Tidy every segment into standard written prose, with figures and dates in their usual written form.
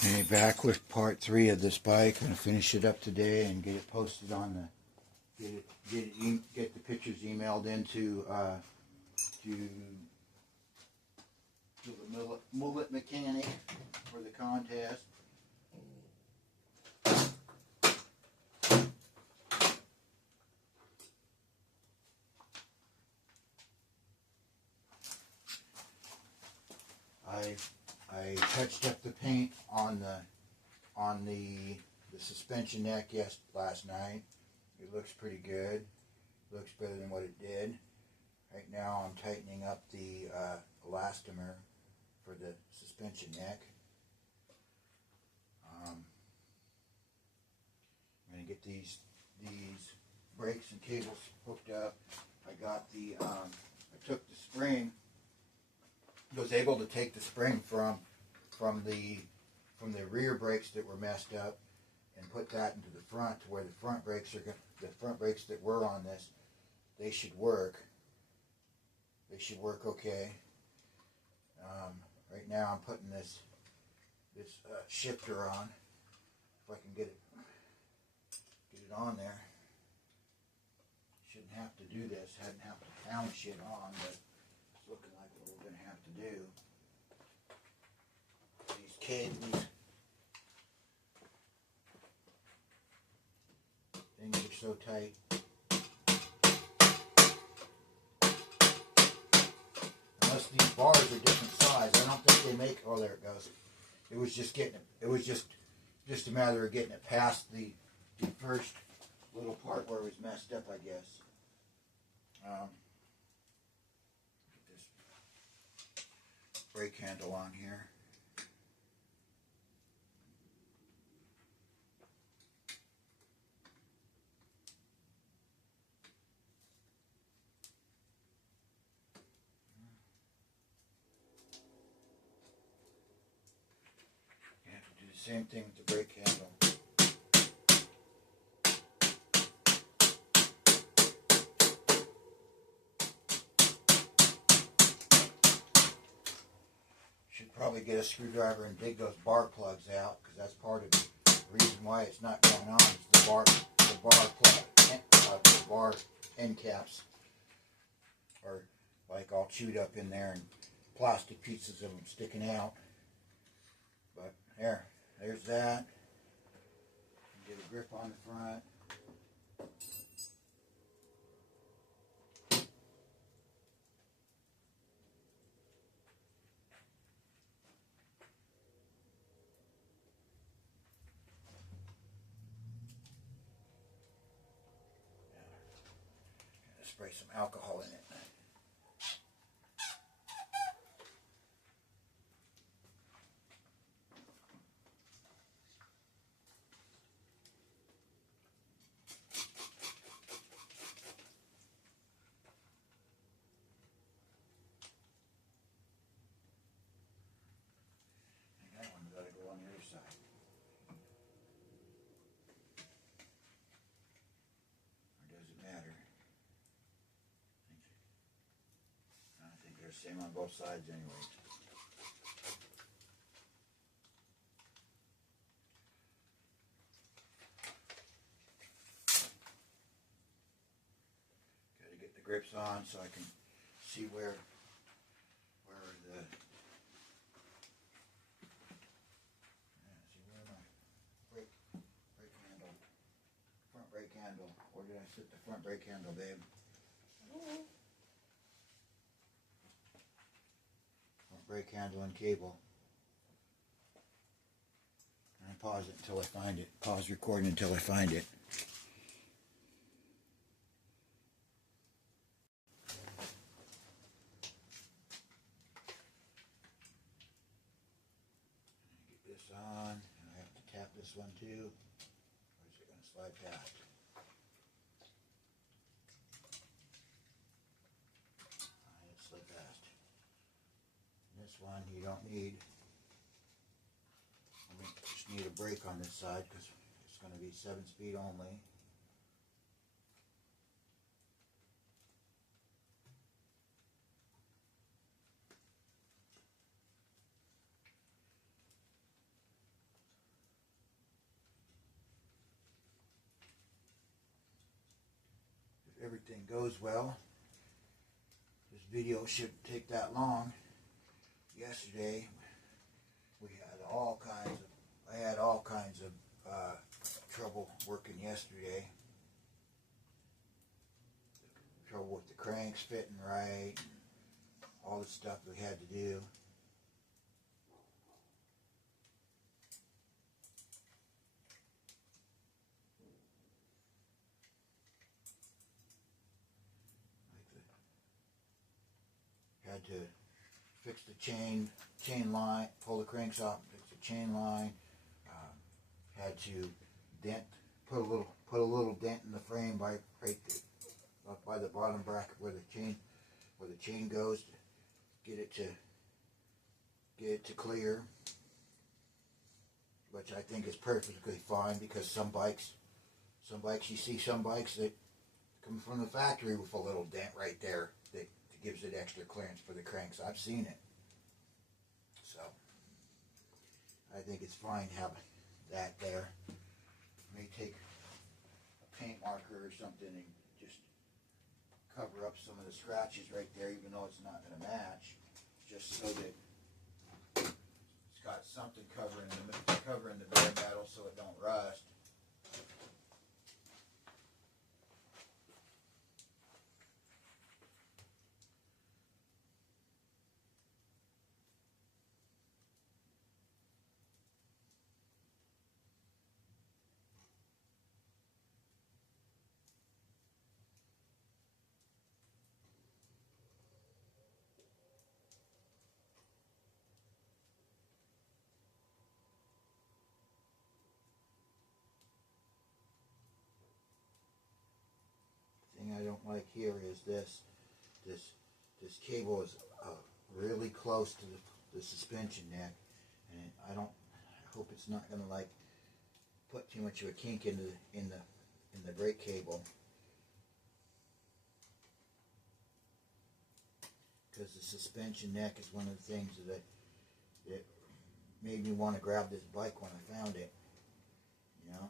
Okay, back with part 3 of this bike. I'm gonna finish it up today and get it posted on the get the pictures emailed into to the mullet mechanic for the contest. I touched up the paint on the suspension neck last night. It looks pretty good. Looks better than what it did. Right now I'm tightening up the elastomer for the suspension neck. I'm going to get these brakes and cables hooked up. I got the I took the spring. Was able to take the spring from the rear brakes that were messed up and put that into the front, to where the front brakes that were on this, they should work. They should work okay. Right now I'm putting this shifter on. If I can get it on there. Shouldn't have to do this. Hadn't have to pound shit on, but it's looking like what we're going to have to do. These things are so tight. Unless these bars are different size, I don't think they make. Oh, there it goes. It was just getting it. It was just a matter of getting it past the first little part where it was messed up, I guess. Get this brake handle on here. You have to do the same thing with the brake handle. Should probably get a screwdriver and dig those bar plugs out, because that's part of the reason why it's not going on. Is the bar end caps are like all chewed up in there, and plastic pieces of them sticking out. But there's that. Get a grip on the front. Spray some alcohol in it. And that one's got to go on the other side. Or does it matter? I think they're the same on both sides anyway. Got to get the grips on so I can see where the my brake handle, front brake handle. Where did I sit the front brake handle, babe? Brake handle and cable. And pause it until I find it. Pause recording until I find it. Get this on, and I have to tap this one too. Or is it going to slide past? It slid past. This one you don't need. Just need a brake on this side because it's going to be 7-speed only. everything goes well. This video shouldn't take that long. Yesterday, we had all kinds of, I had all kinds of trouble working yesterday. Trouble with the cranks fitting right, all the stuff we had to do. Had to fix the chain line, pull the cranks off, fix the chain line. Had to put a little dent in the frame by up by the bottom bracket where the chain goes, to get it to clear, which I think is perfectly fine, because some bikes you see some bikes that come from the factory with a little dent right there that gives it extra clearance for the cranks. I've seen it. So I think it's fine having that there. May take a paint marker or something and just cover up some of the scratches right there, even though it's not going to match, just so that it's got something covering the bare metal so it don't rust. Thing I don't like here is this cable is really close to the suspension neck, and I hope it's not going to like put too much of a kink in the brake cable, because the suspension neck is one of the things that made me want to grab this bike when I found it, you know.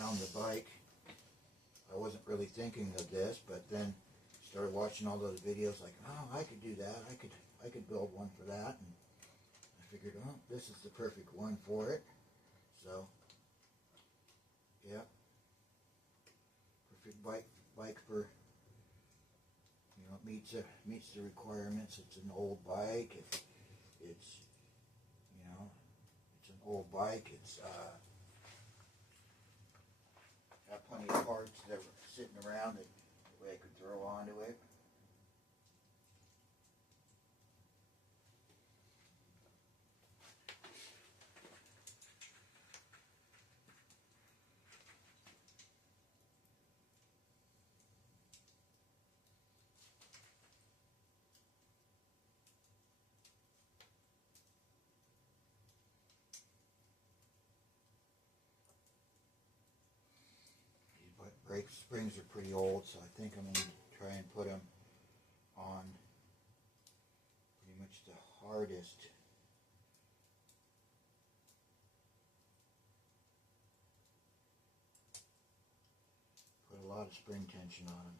Found the bike. I wasn't really thinking of this, but then started watching all those videos like, oh, I could do that. I could build one for that, and I figured, oh, this is the perfect one for it. So, yeah, perfect bike for, you know, meets the requirements. It's an old bike. It's you know, it's an old bike. It's got plenty of parts that were sitting around that way I could throw onto it. But brake springs are pretty old, so I think I'm going to try and put them on pretty much the hardest. Put a lot of spring tension on them,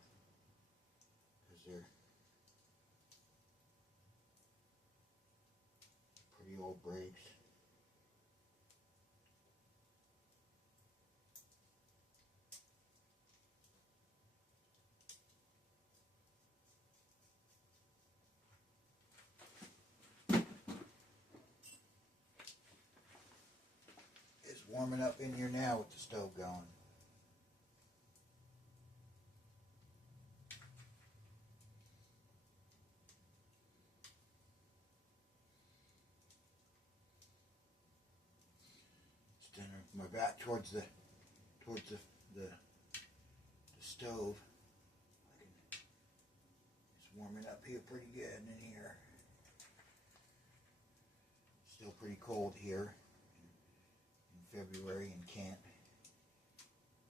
because they're pretty old brakes. It's warming up in here now with the stove going. Standing with my back towards the stove. It's warming up here pretty good in here. It's still pretty cold here in February in Kent.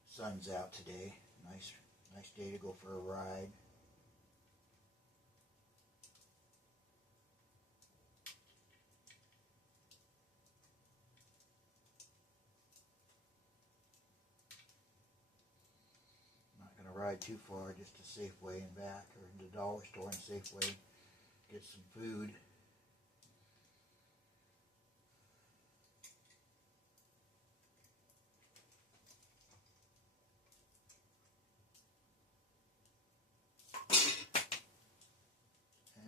Sun's out today. Nice day to go for a ride. ride too far, just to Safeway and back, or the dollar store and Safeway, get some food.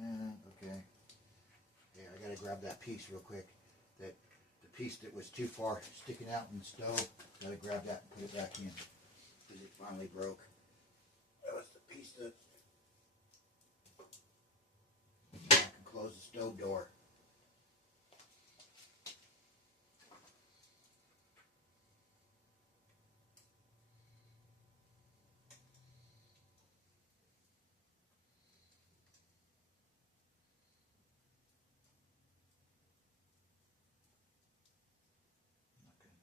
And okay, I gotta grab that piece real quick. That the piece that was too far sticking out in the stove. Gotta grab that and put it back in because it finally broke. That was the piece that I can close the stove door.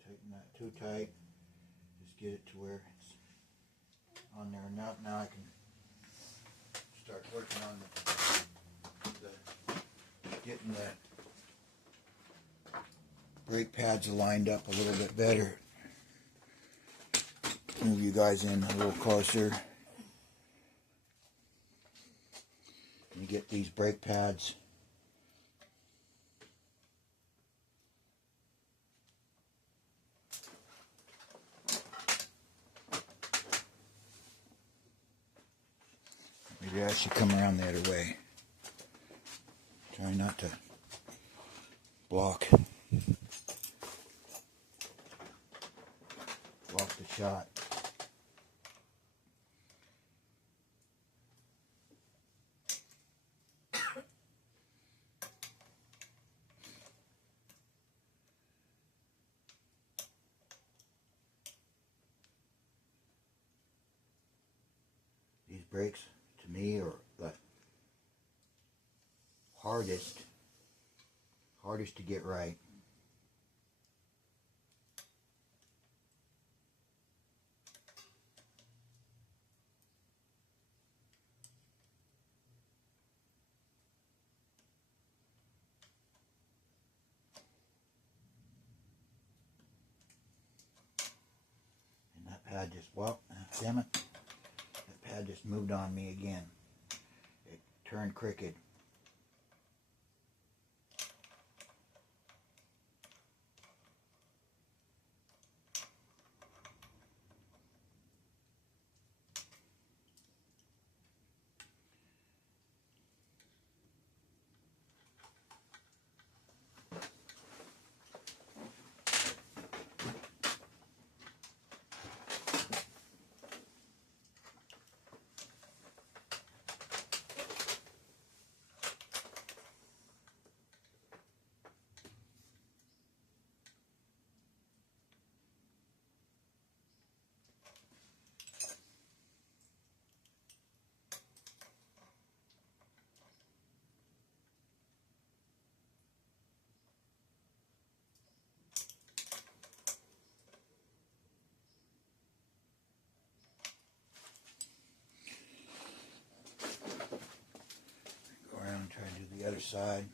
Tighten that too tight. Just get it to where it's on there. Now I can start working on getting the brake pads lined up a little bit better. Move you guys in a little closer. You get these brake pads. Maybe I should come around the other way. Try not to block the shot. These brakes, to me, are the hardest to get right. And that pad just, well, damn it, that pad just moved on me again. It turned crooked. Try to do the other side.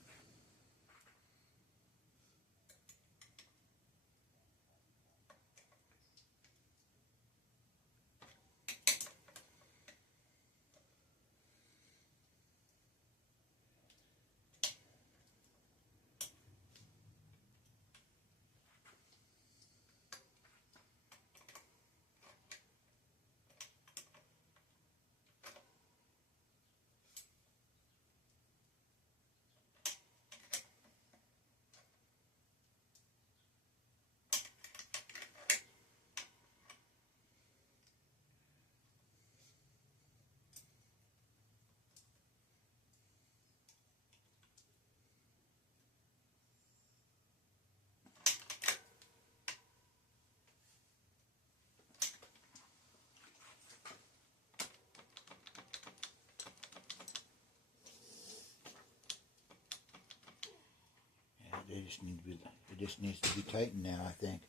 It just needs to be tightened now, I think.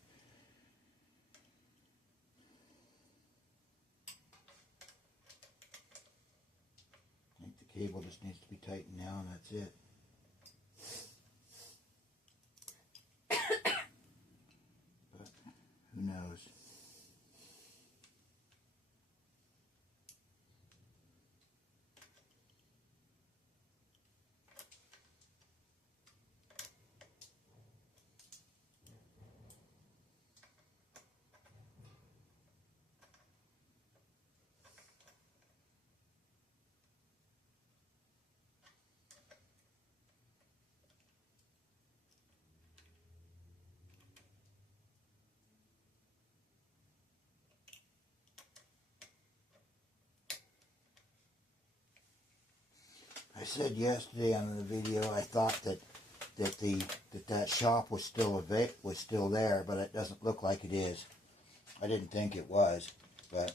I think the cable just needs to be tightened now, and that's it. But who knows? said yesterday on the video, I thought that shop was still there, but it doesn't look like it is. I didn't think it was, but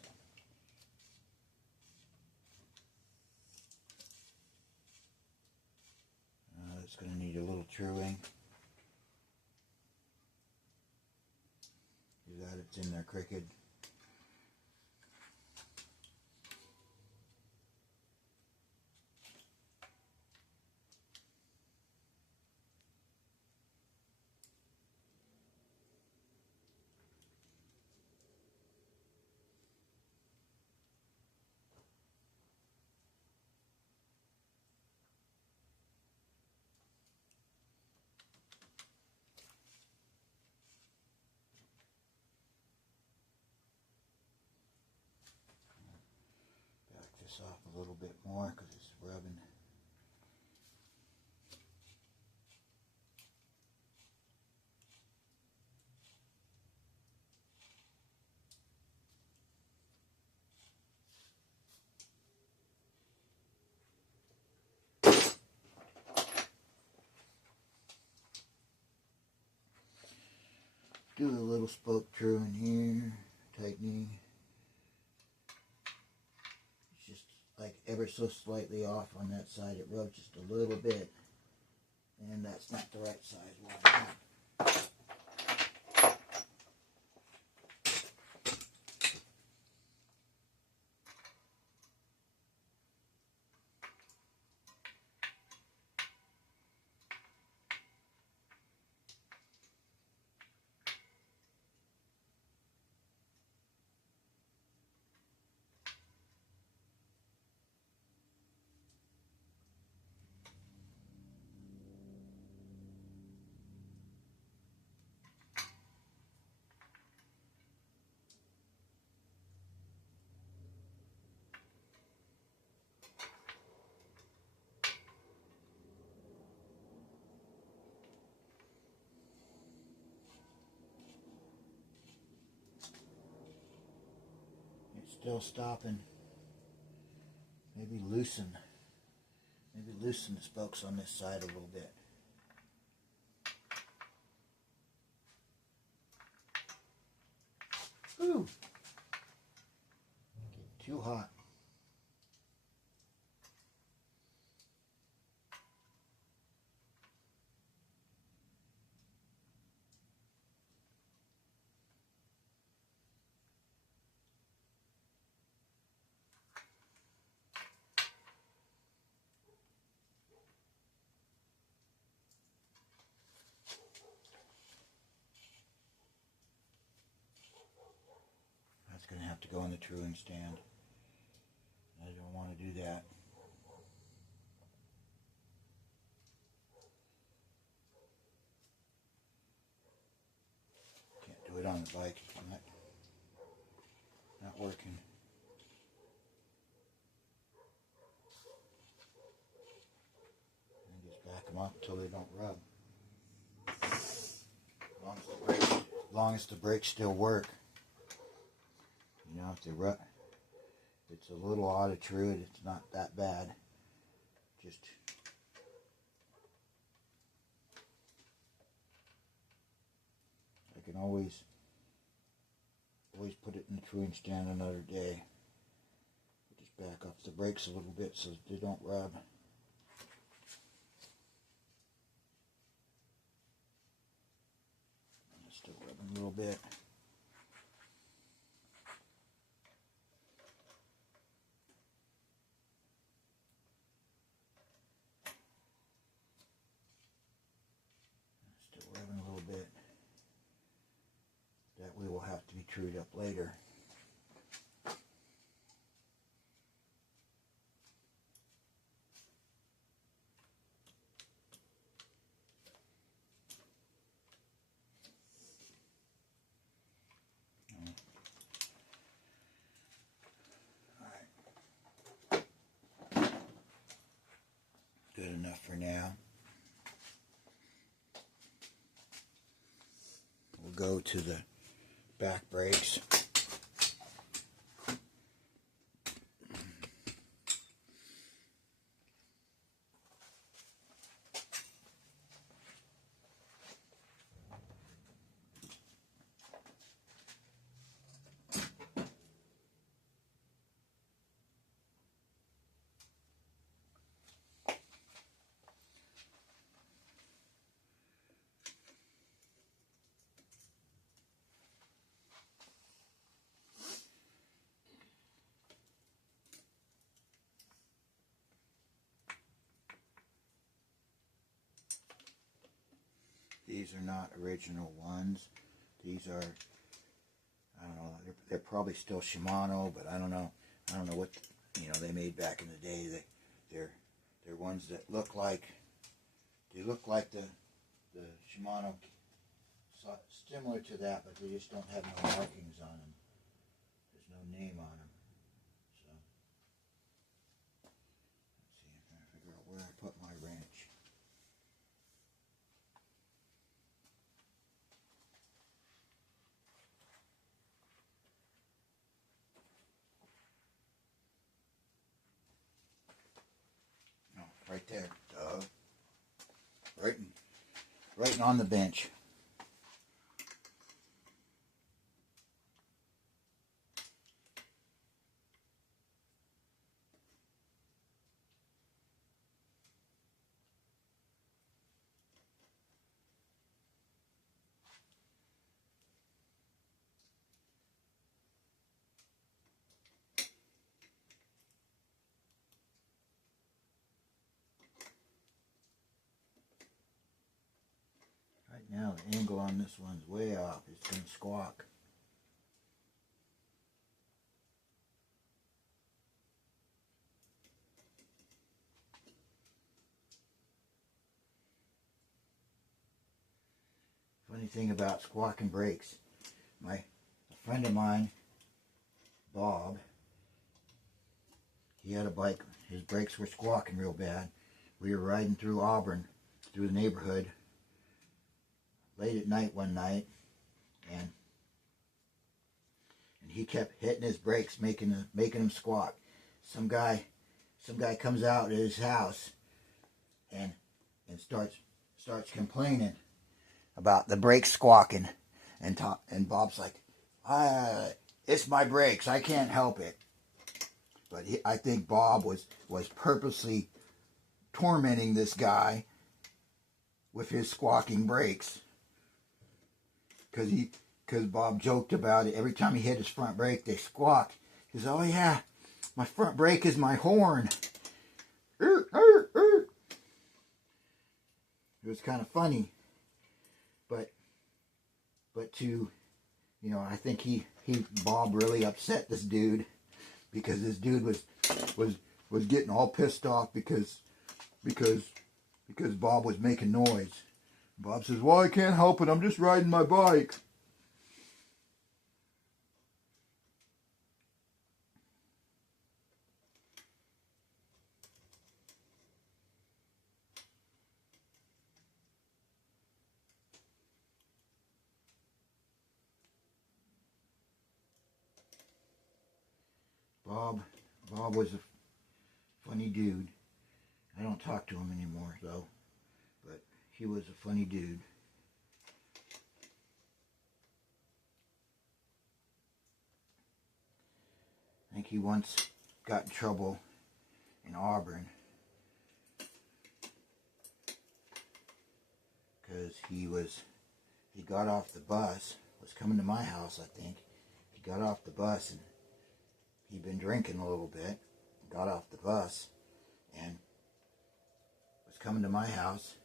it's going to need a little truing. Do that, it's in there crooked. This off a little bit more because it's rubbing. Do a little spoke true in here, tightening. Just like ever so slightly off on that side. It rubs just a little bit, and that's not the right size one. Still stopping. Maybe loosen the spokes on this side a little bit. Ooh. Getting too hot. That's going to have to go on the truing stand. I don't want to do that. Can't do it on the bike. It's not working. And just back them up until they don't rub. As long as the brakes still work. You know, if they rut, it's a little out of true, it's not that bad. Just I can always put it in the truing stand another day. Just back up the brakes a little bit so they don't rub. Still rubbing a little bit. That we will have to be trued up later. Good enough for now. We'll go to the back brakes. these are not original ones. These are, I don't know, they're probably still Shimano, but I don't know what, they made back in the day. They're ones that look like, they look like the Shimano, similar to that, but they just don't have no markings on them. There's no name on them. So, let's see, I'm trying to figure out where I put my wrench. No, right there. Right on the bench. Right now the angle on this one's way off. It's going to squawk. Funny thing about squawking brakes, a friend of mine, Bob, he had a bike. His brakes were squawking real bad. We were riding through Auburn, through the neighborhood, late at night one night, and he kept hitting his brakes, making them squawk. Some guy comes out at his house and starts complaining about the brakes squawking, and Bob's like, it's my brakes, I can't help it. But I think Bob was purposely tormenting this guy with his squawking brakes, because Bob joked about it. Every time he hit his front brake, they squawked. He says, "Oh yeah, my front brake is my horn." It was kind of funny, but I think Bob really upset this dude, because this dude was getting all pissed off because Bob was making noise. Bob says, "Well, I can't help it. I'm just riding my bike." Bob was a funny dude. I don't talk to him anymore, though, but he was a funny dude. I think he once got in trouble in Auburn because he got off the bus, was coming to my house, I think. He got off the bus and he'd been drinking a little bit, got off the bus, and was coming to my house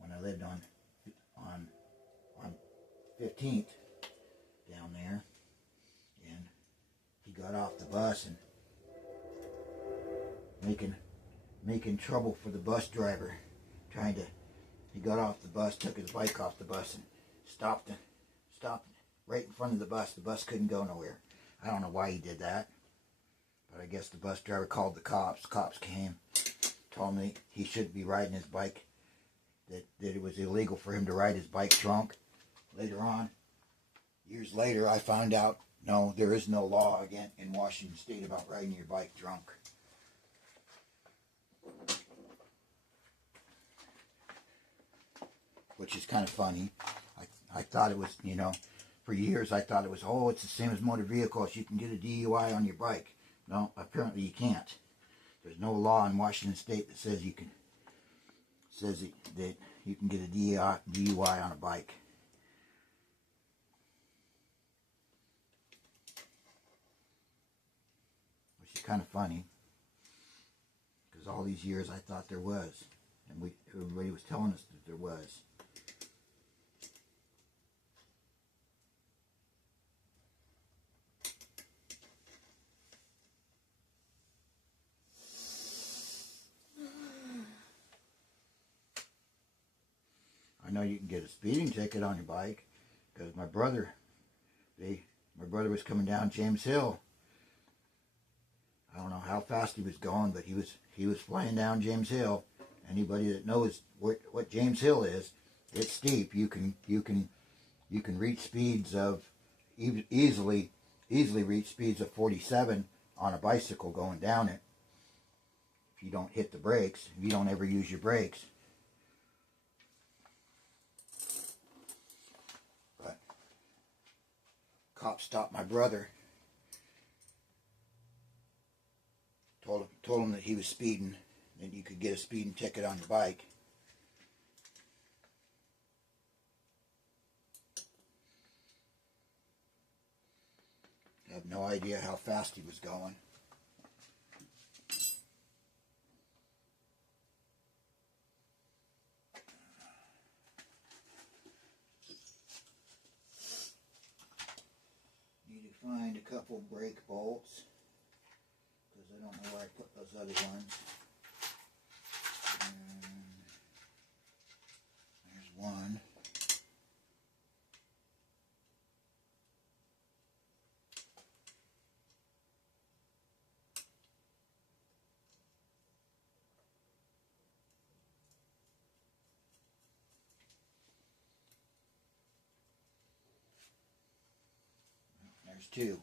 when I lived on 15th down there, and he got off the bus and making trouble for the bus driver. He got off the bus, took his bike off the bus, and stopped right in front of the bus. The bus couldn't go nowhere. I don't know why he did that, but I guess the bus driver called the cops. Cops came, told me he shouldn't be riding his bike, that it was illegal for him to ride his bike drunk. Later on, years later, I found out, no, there is no law again in Washington State about riding your bike drunk. Which is kind of funny. I thought it was, for years I thought it was, it's the same as motor vehicles. You can get a DUI on your bike. No, apparently you can't. There's no law in Washington State that says that you can get a DUI on a bike. Which is kind of funny, because all these years I thought there was, and everybody was telling us that there was. get a speeding ticket on your bike. Because my brother was coming down James Hill. I don't know how fast he was going, but he was flying down James Hill. Anybody that knows what James Hill is, it's steep. You can reach speeds of easily reach speeds of 47 on a bicycle going down it. If you don't hit the brakes, if you don't ever use your brakes. But cop stopped my brother. Told him that he was speeding, and you could get a speeding ticket on your bike. I have no idea how fast he was going. Need to find a couple brake bolts, because I don't know where I put those other ones. And there's one. There's two.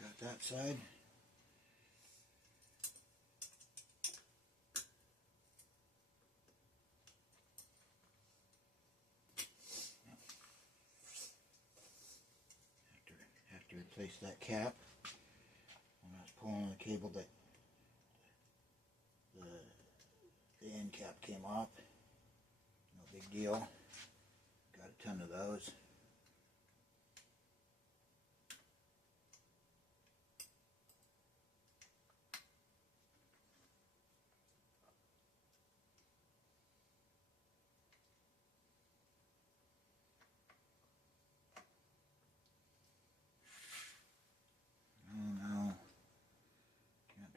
Got that side. Have to replace that cap. When I was pulling the cable, that the end cap came off. No big deal. Got a ton of those.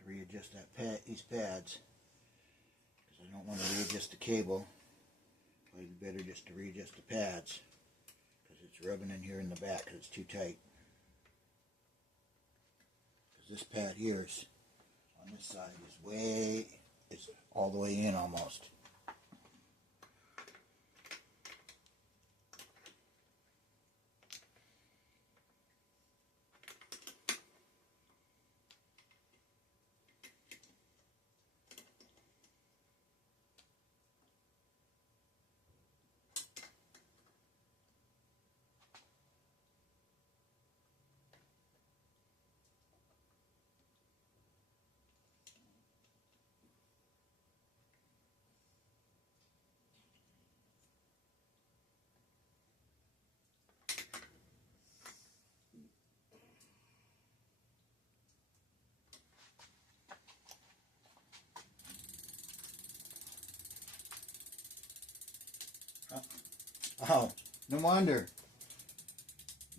Readjust these pads, because I don't want to readjust the cable. Probably better just to readjust the pads, because it's rubbing in here in the back because it's too tight. Because this pad here is on this side it's all the way in almost. Oh, no wonder.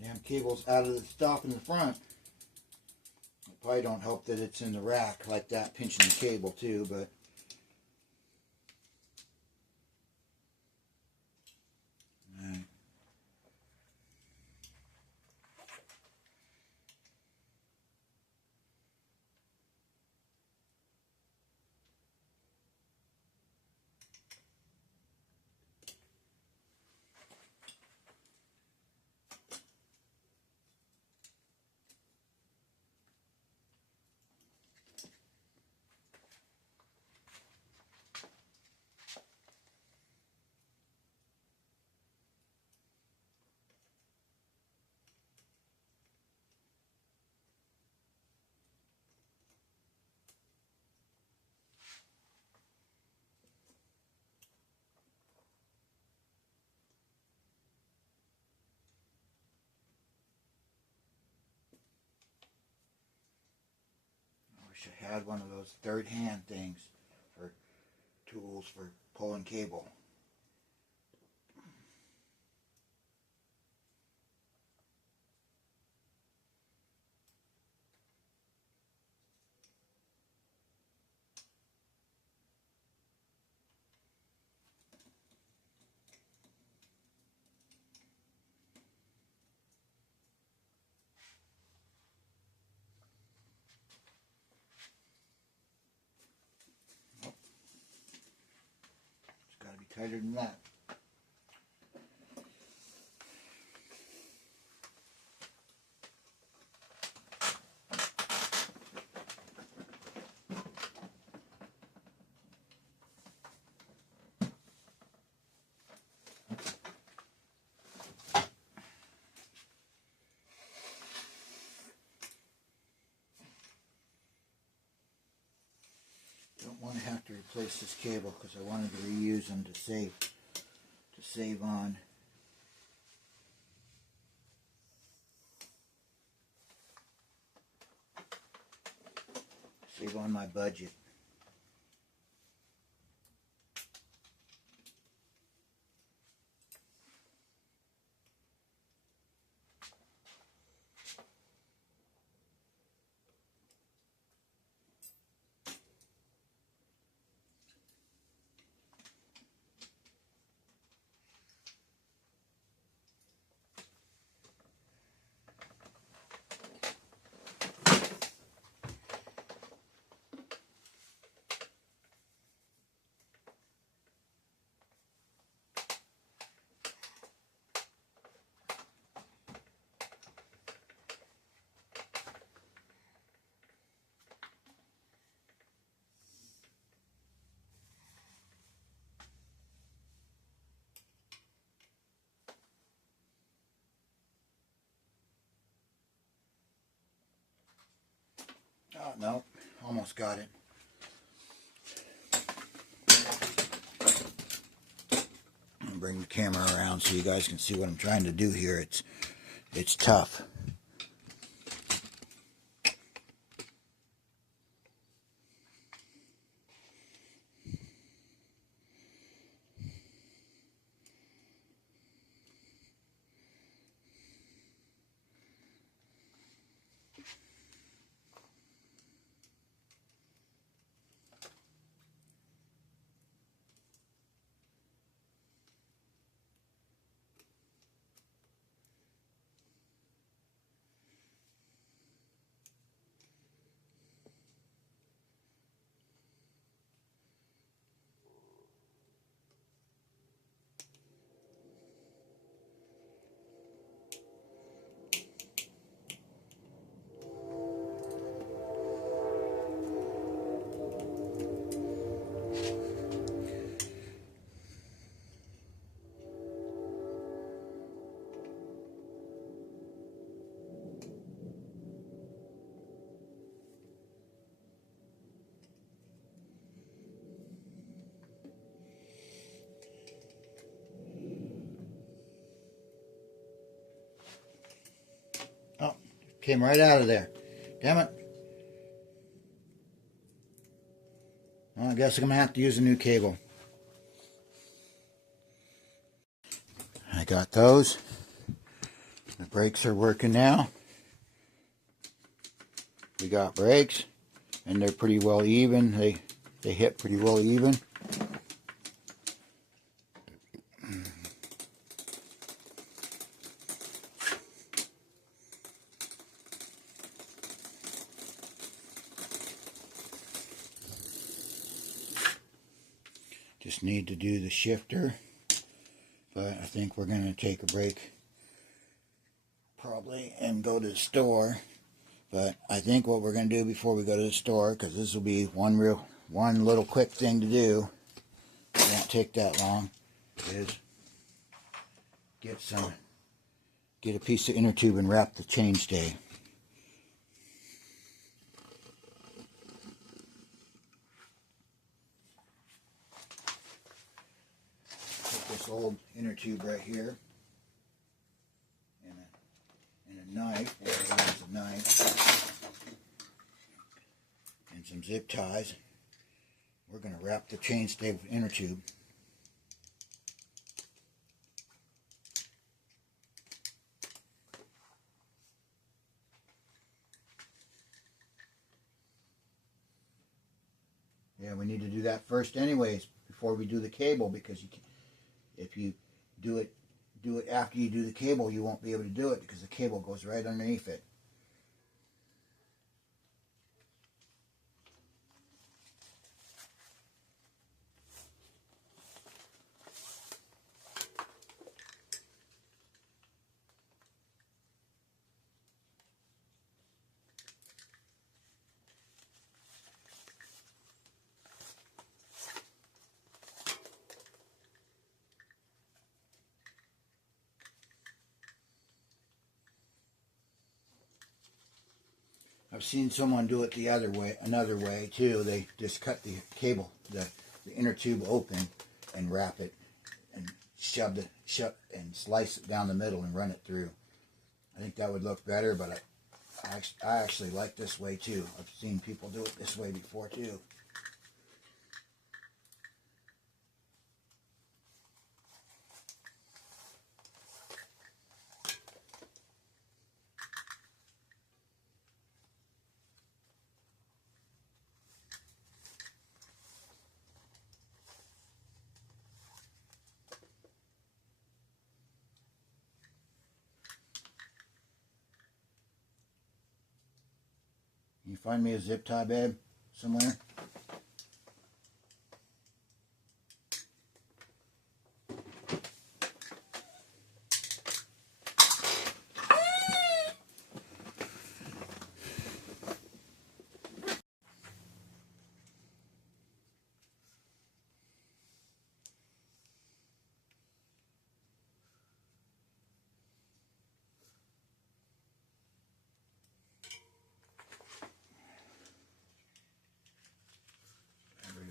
Damn cable's out of the stop in the front. It probably don't help that it's in the rack like that, pinching the cable too, but wish I had one of those third hand things for tools for pulling cable. It's got to be tighter than that. Don't want to have to replace this cable because I wanted to reuse them to save on. Save on my budget. Oh, no, almost got it. I'll bring the camera around so you guys can see what I'm trying to do here. It's tough. Oh, came right out of there. Damn it. Well, I guess I'm going to have to use a new cable. I got those. The brakes are working now. We got brakes, and they're pretty well even. They hit pretty well even. Just need to do the shifter, but I think we're going to take a break probably and go to the store. But I think what we're going to do before we go to the store, because this will be one little quick thing to do, it won't take that long, is get a piece of inner tube and wrap the chainstay. Take this old inner tube right here, and a knife, where there's a knife, and some zip ties. We're going to wrap the chainstay with inner tube. Yeah, we need to do that first anyways before we do the cable, because if you do it after you do the cable, you won't be able to do it because the cable goes right underneath it. I've seen someone do it the other way, another way too. They just cut the cable, the inner tube open, and wrap it, and shove and slice it down the middle and run it through. I think that would look better, but I actually like this way too. I've seen people do it this way before too. Can you find me a zip tie, babe, somewhere?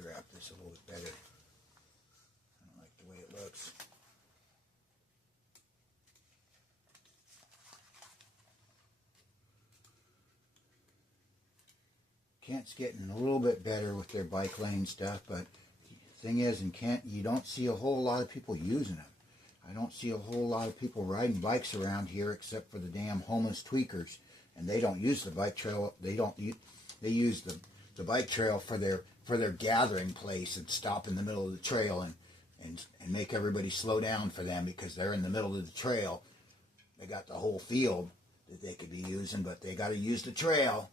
Wrap this a little bit better. I don't like the way it looks. Kent's getting a little bit better with their bike lane stuff, but the thing is, in Kent, you don't see a whole lot of people using them. I don't see a whole lot of people riding bikes around here except for the damn homeless tweakers, and they don't use the bike trail. They use the bike trail for their gathering place and stop in the middle of the trail and make everybody slow down for them because they're in the middle of the trail. They got the whole field that they could be using, but they got to use the trail.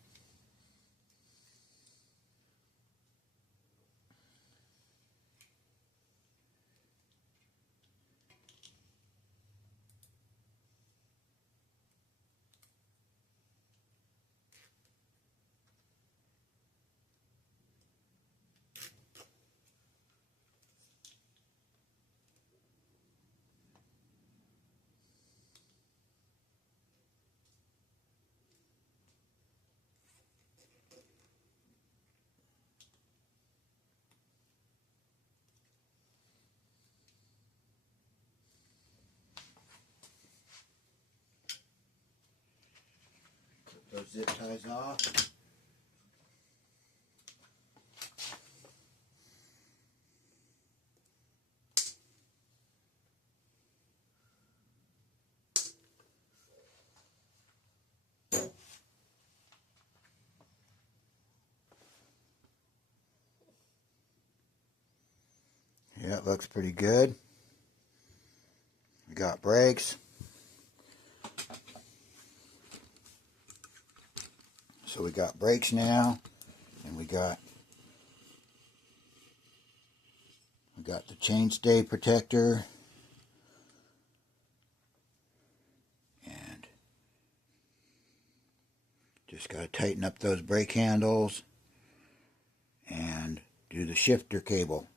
Those zip ties off. Yeah, it looks pretty good. We got brakes. So we got brakes now, and we got the chainstay protector, and just got to tighten up those brake handles and do the shifter cable.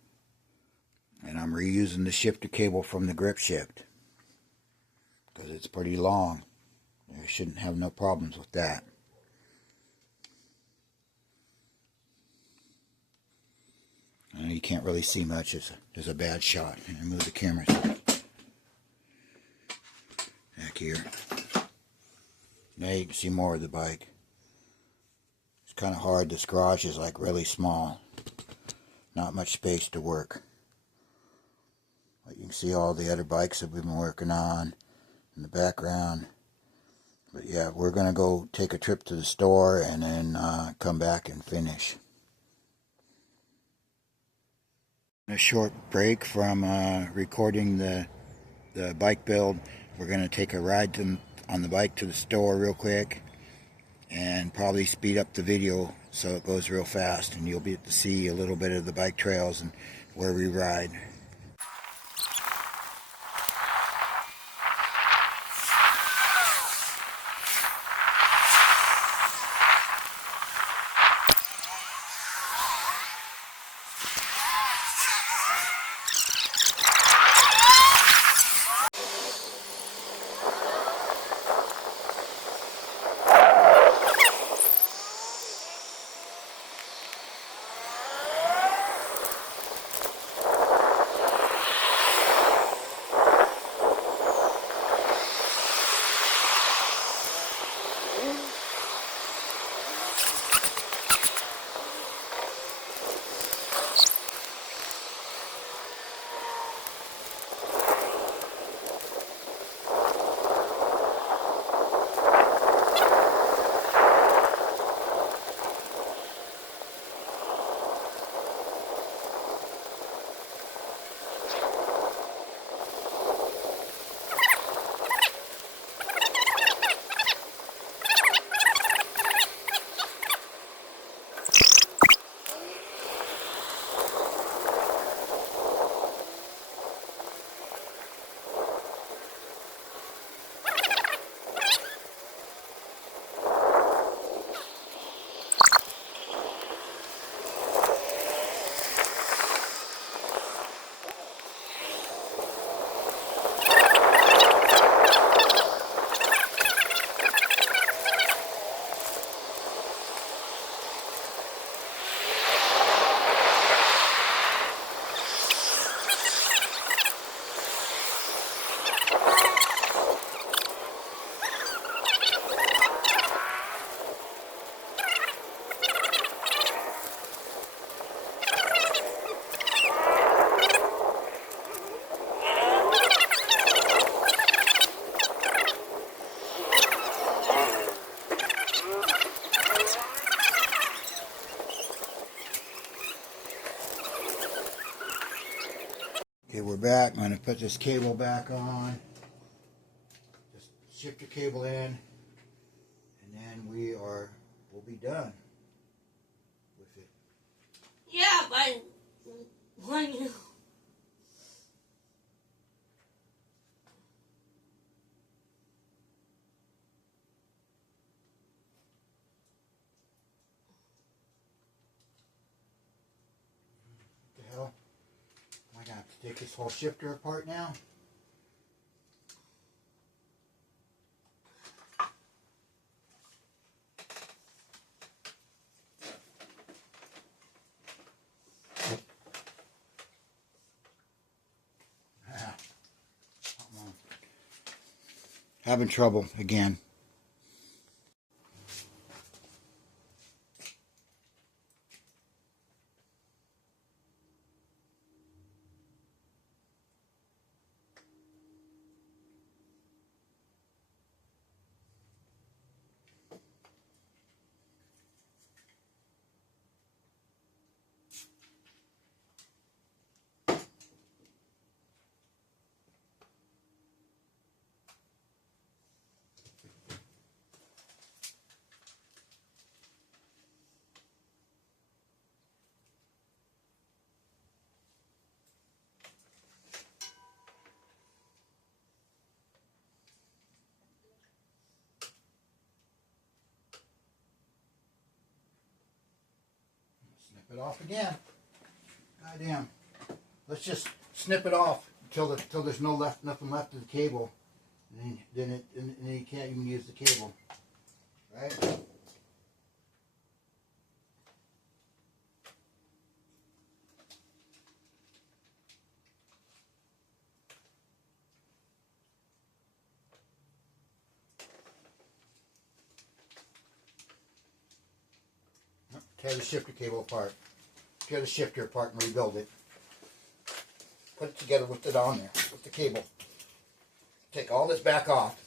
And I'm reusing the shifter cable from the grip shift because it's pretty long. You shouldn't have no problems with that. I know you can't really see much. It's a bad shot. And I move the camera back here. Now you can see more of the bike. It's kind of hard. This garage is like really small. Not much space to work. But you can see all the other bikes that we've been working on in the background. But yeah, we're going to go take a trip to the store and then come back and finish. A short break from recording the bike build. We're going to take a ride on the bike to the store real quick and probably speed up the video so it goes real fast, and you'll be able to see a little bit of the bike trails and where we ride. Okay, we're back. I'm going to put this cable back on. Just shift the cable in, and then we'll be done with it. Yeah, but when you... What the hell? Am I going to have to take this whole shifter apart now? Having trouble again. Snip it off again. Goddamn. Let's just snip it off until there's nothing left of the cable. And then you can't even use the cable. Right? Tear the shifter cable apart. Tear the shifter apart and rebuild it. Put it together with it on there, with the cable. Take all this back off.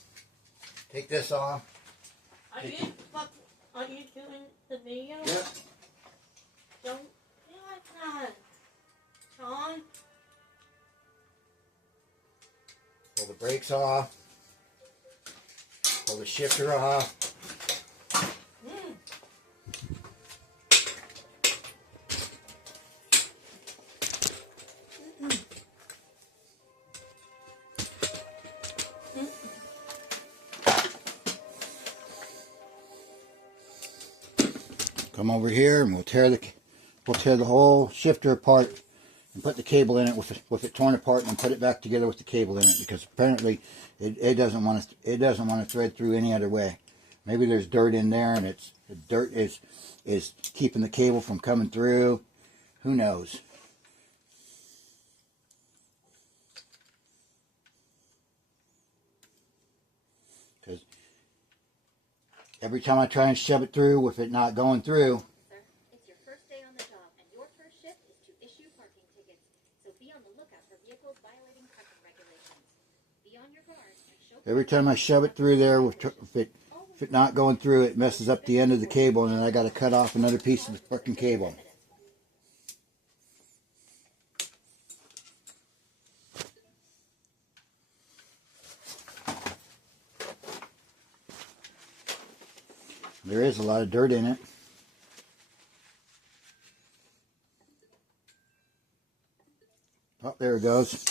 Take this off. Are you doing the video? Yep. Don't do like that, John. Pull the brakes off. Pull the shifter off. Come over here and we'll tear the whole shifter apart and put the cable in it with it torn apart, and put it back together with the cable in it, because apparently it doesn't want to thread through any other way. Maybe there's dirt in there, and the dirt is keeping the cable from coming through. Who knows? Because every time I try and shove it through with it not going through. Sir, it's your first day on the job, and your first shift is to issue parking tickets. So be on the lookout for vehicles violating parking regulations. Be on your guard and show. Every time I shove it through there, if it not going through, it messes up the end of the cable, and then I got to cut off another piece of the fucking cable. There is a lot of dirt in it. Oh, there it goes.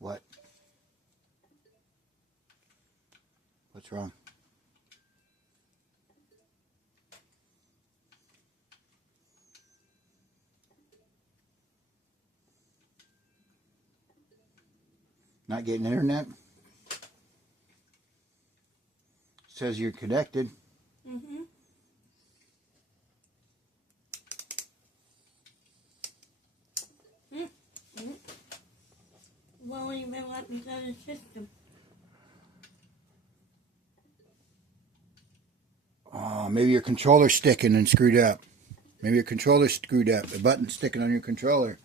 What? What's wrong? Not getting internet? Says you're connected. Mm-hmm. Won't even let me go to the system. Oh, maybe your controller's sticking and screwed up. Maybe your controller's screwed up. The button's sticking on your controller.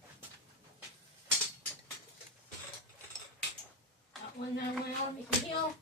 That one I went on the hill.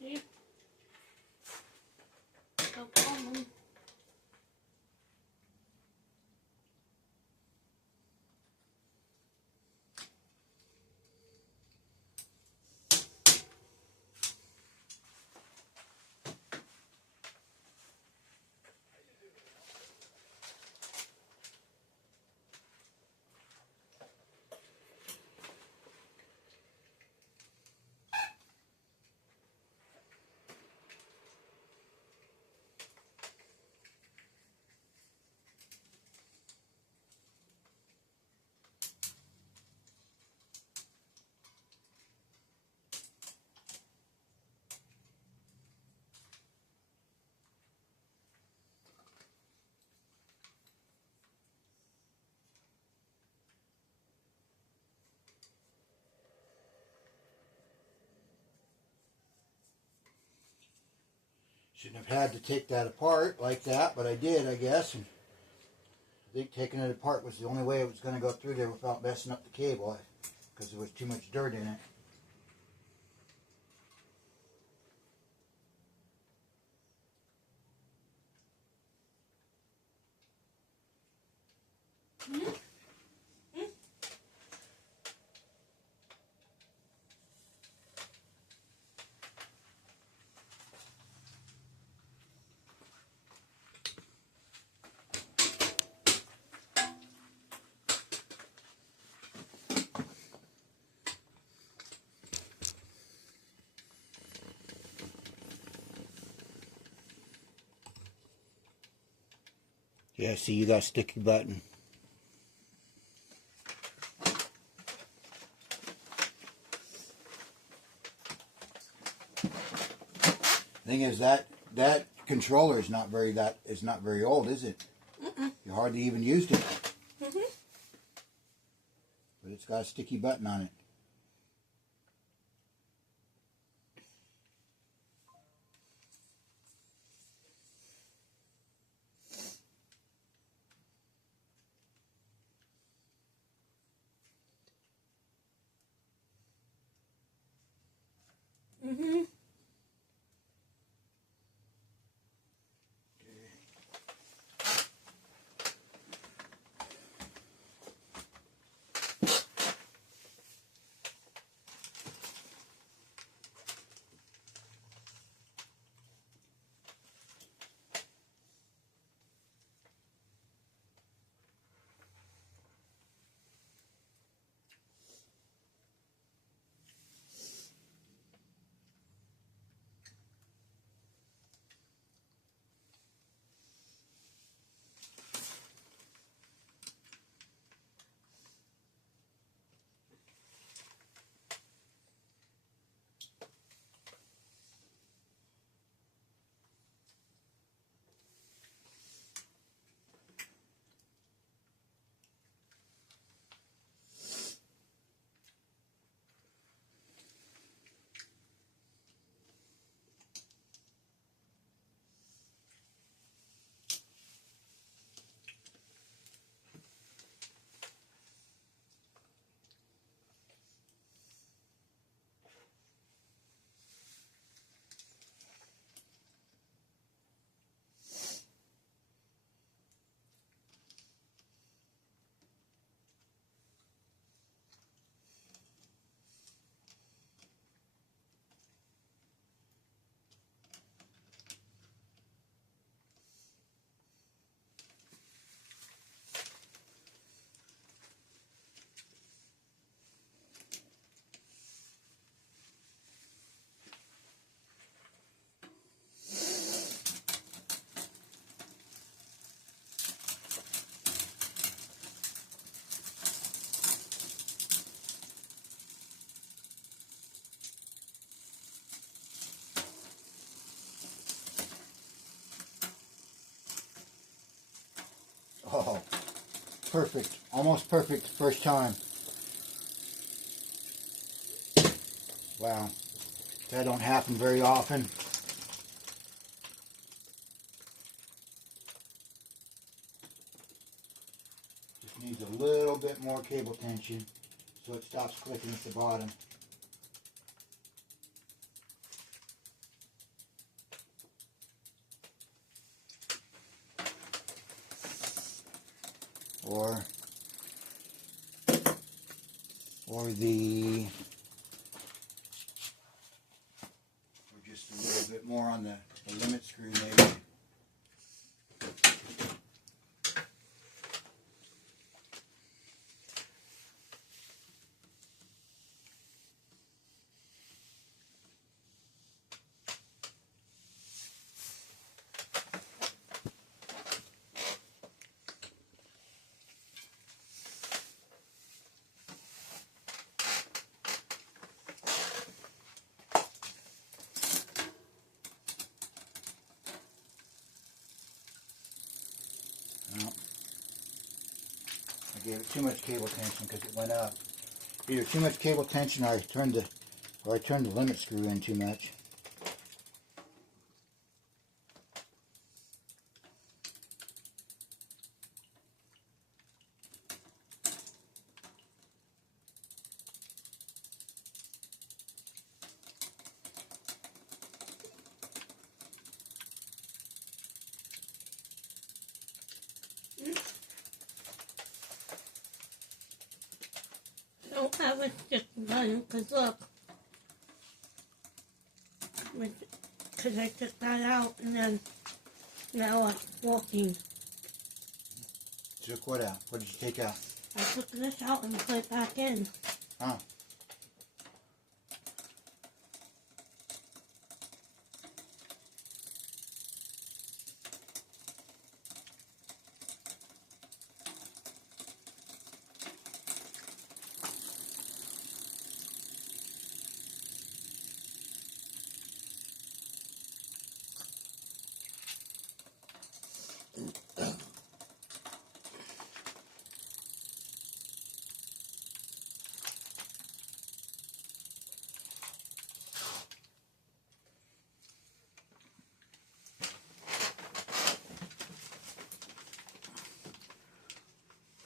See? So common. Shouldn't have had to take that apart like that, but I did, I guess. And I think taking it apart was the only way it was going to go through there without messing up the cable, because there was too much dirt in it. Hmm? Yeah, see, you got a sticky button. Thing is that controller is not very old, is it? You hardly even used it, Mm-hmm. but it's got a sticky button on it. Mm-hmm. Oh, perfect. Almost perfect first time. Wow. That don't happen very often. Just needs a little bit more cable tension so it stops clicking at the bottom. Or just a little bit more on the limit screw maybe. Well, I gave it too much cable tension because it went up. Either too much cable tension or I turned the limit screw in too much. would stick the button, because look. Because I took that out, and then now it's working. Took what out? What did you take out? I took this out and put it back in. Huh.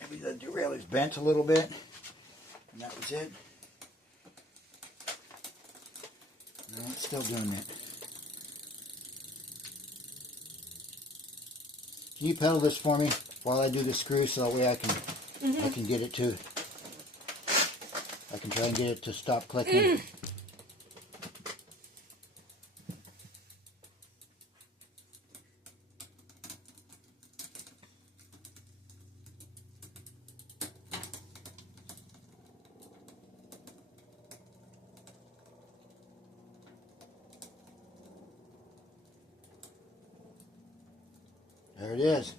Maybe the derailleur's bent a little bit, and that was it. No, it's still doing it. Can you pedal this for me while I do the screw, so that way I can get it to. I can try and get it to stop clicking. There it is.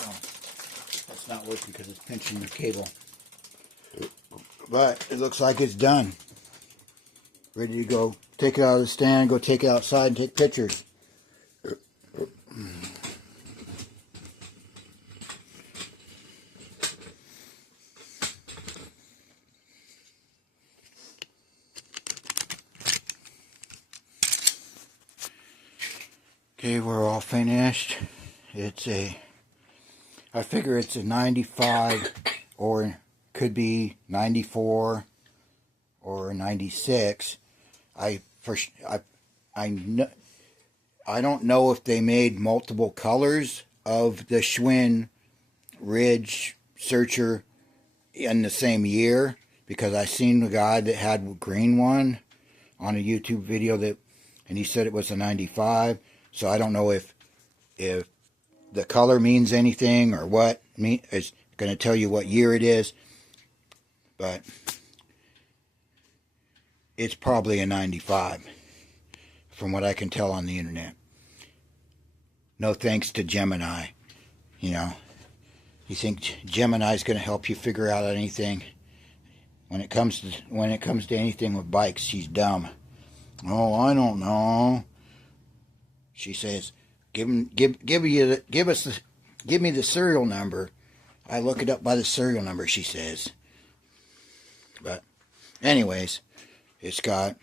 Oh, that's not working because it's pinching the cable. But it looks like it's done. Ready to go. Take it out of the stand, go take it outside and take pictures. Okay, we're all finished. I figure it's a 95 or could be 94 or 96. I don't know if they made multiple colors of the Schwinn Ridge Searcher in the same year, because I seen the guy that had a green one on a YouTube video and he said it was a 95. So I don't know if the color means anything or what. It's going to tell you what year it is. But it's probably a 95 from what I can tell on the internet. No thanks to Gemini. You know, you think Gemini's going to help you figure out anything? When it comes to anything with bikes, she's dumb. Oh, I don't know. She says, give me the serial number. I look it up by the serial number, she says. But anyways, it's got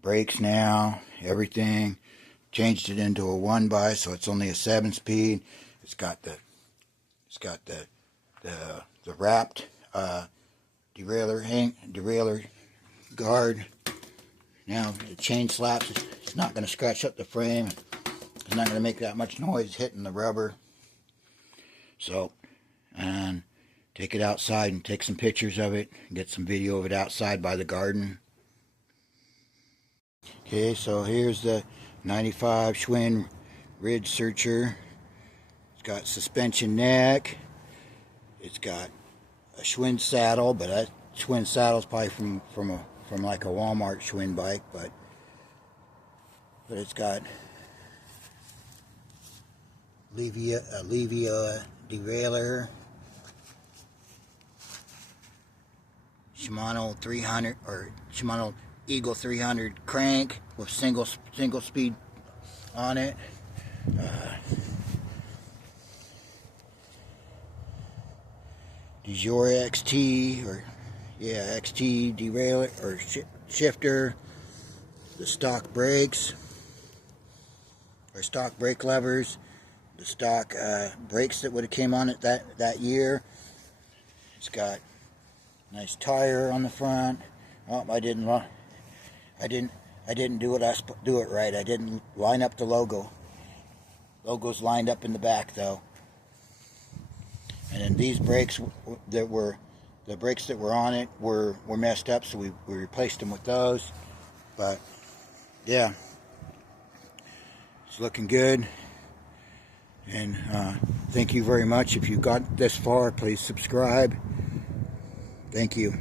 brakes now, everything. Changed it into a 1x, so it's only a 7-speed. It's got the wrapped derailleur guard. Now the chain slaps. It's not going to scratch up the frame. It's not going to make that much noise hitting the rubber. So, and take it outside and take some pictures of it. Get some video of it outside by the garden. Okay, so here's the 95 Schwinn Ridge Searcher. It's got suspension neck. It's got a Schwinn saddle, but that Schwinn saddle's probably from like a Walmart Schwinn bike, but it's got Levia derailleur, Shimano 300 or Shimano Eagle 300 crank with single speed on it. DeJour XT XT derailleur or shifter. the stock brakes, or stock brake levers, the stock brakes that would have came on it that year. It's got a nice tire on the front. Oh, I didn't do it right. I didn't line up the logo. Logo's lined up in the back though. And then these brakes the brakes that were on it were messed up, so we replaced them with those. But yeah, it's looking good. And thank you very much. If you got this far, please subscribe. Thank you.